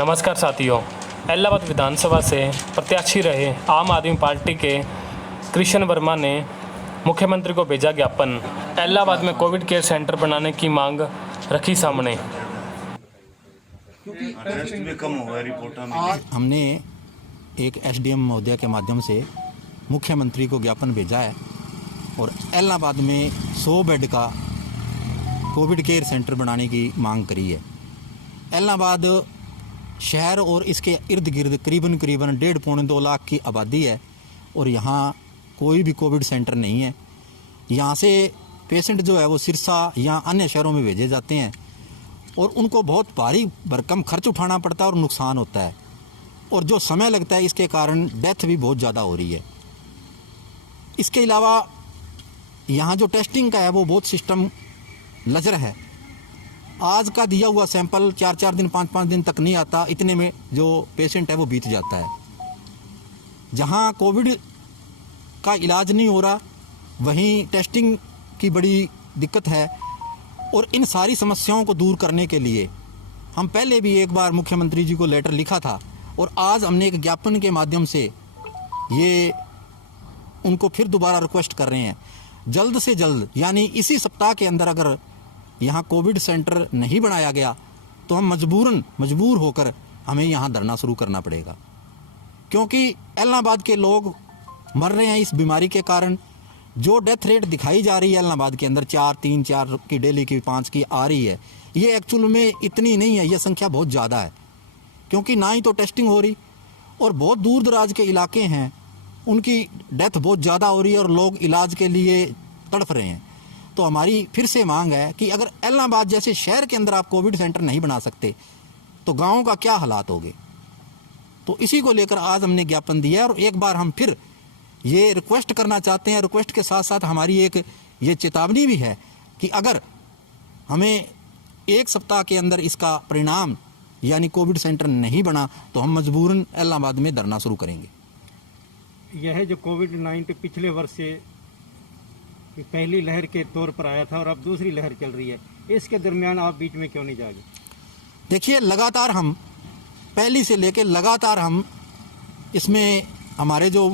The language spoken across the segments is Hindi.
नमस्कार साथियों, इलाहाबाद विधानसभा से प्रत्याशी रहे आम आदमी पार्टी के कृष्ण वर्मा ने मुख्यमंत्री को भेजा ज्ञापन। इलाहाबाद में कोविड केयर सेंटर बनाने की मांग रखी सामने। हमने एक एसडीएम महोदय के माध्यम से मुख्यमंत्री को ज्ञापन भेजा है और इलाहाबाद में 100 बेड का कोविड केयर सेंटर बनाने की मांग करी है। इलाहाबाद शहर और इसके इर्द गिर्द करीबन 1.5-2 लाख की आबादी है और यहाँ कोई भी कोविड सेंटर नहीं है। यहाँ से पेशेंट जो है वो सिरसा या अन्य शहरों में भेजे जाते हैं और उनको बहुत भारी भरकम खर्च उठाना पड़ता है और नुकसान होता है और जो समय लगता है इसके कारण डेथ भी बहुत ज़्यादा हो रही है। इसके अलावा यहाँ जो टेस्टिंग का है वो बहुत सिस्टम लचर है। आज का दिया हुआ सैंपल 4-4 दिन 5-5 दिन तक नहीं आता, इतने में जो पेशेंट है वो बीत जाता है। जहाँ कोविड का इलाज नहीं हो रहा वहीं टेस्टिंग की बड़ी दिक्कत है और इन सारी समस्याओं को दूर करने के लिए हम पहले भी एक बार मुख्यमंत्री जी को लेटर लिखा था और आज हमने एक ज्ञापन के माध्यम से ये उनको फिर दोबारा रिक्वेस्ट कर रहे हैं, जल्द से जल्द यानी इसी सप्ताह के अंदर अगर यहाँ कोविड सेंटर नहीं बनाया गया तो हम मजबूर होकर हमें यहाँ धरना शुरू करना पड़ेगा, क्योंकि इलाहाबाद के लोग मर रहे हैं इस बीमारी के कारण। जो डेथ रेट दिखाई जा रही है इलाहाबाद के अंदर 4 की डेली की 5 की आ रही है, ये एक्चुअल में इतनी नहीं है, ये संख्या बहुत ज़्यादा है, क्योंकि ना ही तो टेस्टिंग हो रही और बहुत दूर दराज के इलाके हैं उनकी डेथ बहुत ज़्यादा हो रही है और लोग इलाज के लिए तड़फ रहे हैं। तो हमारी फिर से मांग है कि अगर इलाहाबाद जैसे शहर के अंदर आप कोविड सेंटर नहीं बना सकते तो गाँव का क्या हालात होंगे। तो इसी को लेकर आज हमने ज्ञापन दिया और एक बार हम फिर ये रिक्वेस्ट करना चाहते हैं। रिक्वेस्ट के साथ साथ हमारी एक ये चेतावनी भी है कि अगर हमें एक सप्ताह के अंदर इसका परिणाम यानी कोविड सेंटर नहीं बना तो हम मजबूरन इलाहाबाद में धरना शुरू करेंगे। यह जो कोविड-19 पिछले वर्ष से पहली लहर के तौर पर आया था और अब दूसरी लहर चल रही है, इसके दरमियान आप बीच में क्यों नहीं जागे? देखिए, लगातार हम पहली से लेकर लगातार हम इसमें हमारे जो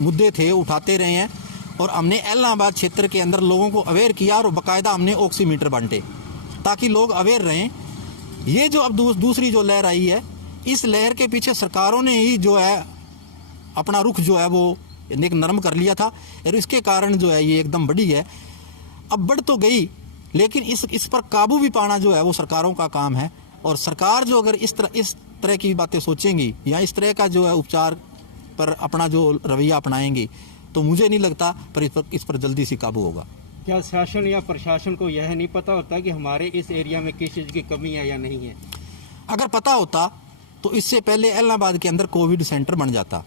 मुद्दे थे उठाते रहे हैं और हमने इलाहाबाद क्षेत्र के अंदर लोगों को अवेयर किया और बाकायदा हमने ऑक्सीमीटर बांटे ताकि लोग अवेयर रहें। ये जो अब दूसरी जो लहर आई है, इस लहर के पीछे सरकारों ने ही जो है अपना रुख जो है वो एक नरम कर लिया था और इसके कारण जो है ये एकदम बढ़ी है। अब बढ़ तो गई लेकिन इस पर काबू भी पाना जो है वो सरकारों का काम है और सरकार जो अगर इस तरह की बातें सोचेंगी या इस तरह का जो है उपचार पर अपना जो रवैया अपनाएंगी तो मुझे नहीं लगता पर इस पर जल्दी से काबू होगा। क्या शासन या प्रशासन को यह नहीं पता होता कि हमारे इस एरिया में किस चीज़ की कमी है या नहीं है? अगर पता होता तो इससे पहले इलाहाबाद के अंदर कोविड सेंटर बन जाता।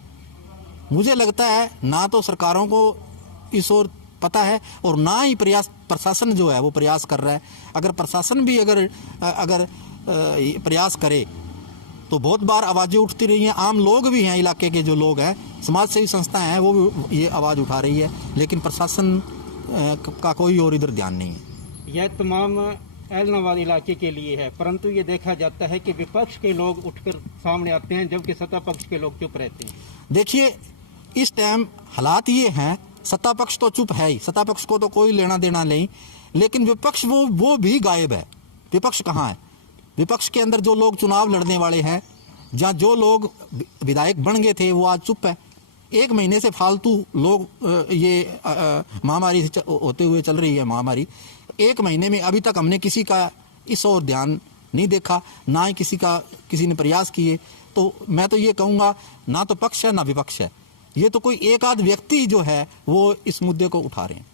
मुझे लगता है ना तो सरकारों को इस ओर पता है और ना ही प्रशासन जो है वो प्रयास कर रहा है। अगर प्रशासन भी अगर प्रयास करे तो बहुत बार आवाज़ें उठती रही हैं, आम लोग भी हैं, इलाके के जो लोग हैं, समाज सेवी संस्थाएं हैं, वो भी ये आवाज़ उठा रही है, लेकिन प्रशासन का कोई और इधर ध्यान नहीं है। यह तमाम इलाहाबाद इलाके के लिए है, परंतु ये देखा जाता है कि विपक्ष के लोग उठकर सामने आते हैं जबकि सत्ता पक्ष के लोग चुप रहते हैं। देखिए, इस टाइम हालात ये हैं, सत्ता पक्ष तो चुप है ही, सत्ता पक्ष को तो कोई लेना देना नहीं, लेकिन विपक्ष वो भी गायब है। विपक्ष कहाँ है? विपक्ष के अंदर जो लोग चुनाव लड़ने वाले हैं, जहाँ जो लोग विधायक बन गए थे वो आज चुप है। 1 महीने से फालतू लोग ये महामारी होते हुए चल रही है महामारी, 1 महीने में अभी तक हमने किसी का इस ओर ध्यान नहीं देखा, ना ही किसी ने प्रयास किए। तो मैं तो ये कहूँगा ना तो पक्ष है ना विपक्ष है, ये तो कोई एक आध व्यक्ति जो है वो इस मुद्दे को उठा रहे हैं।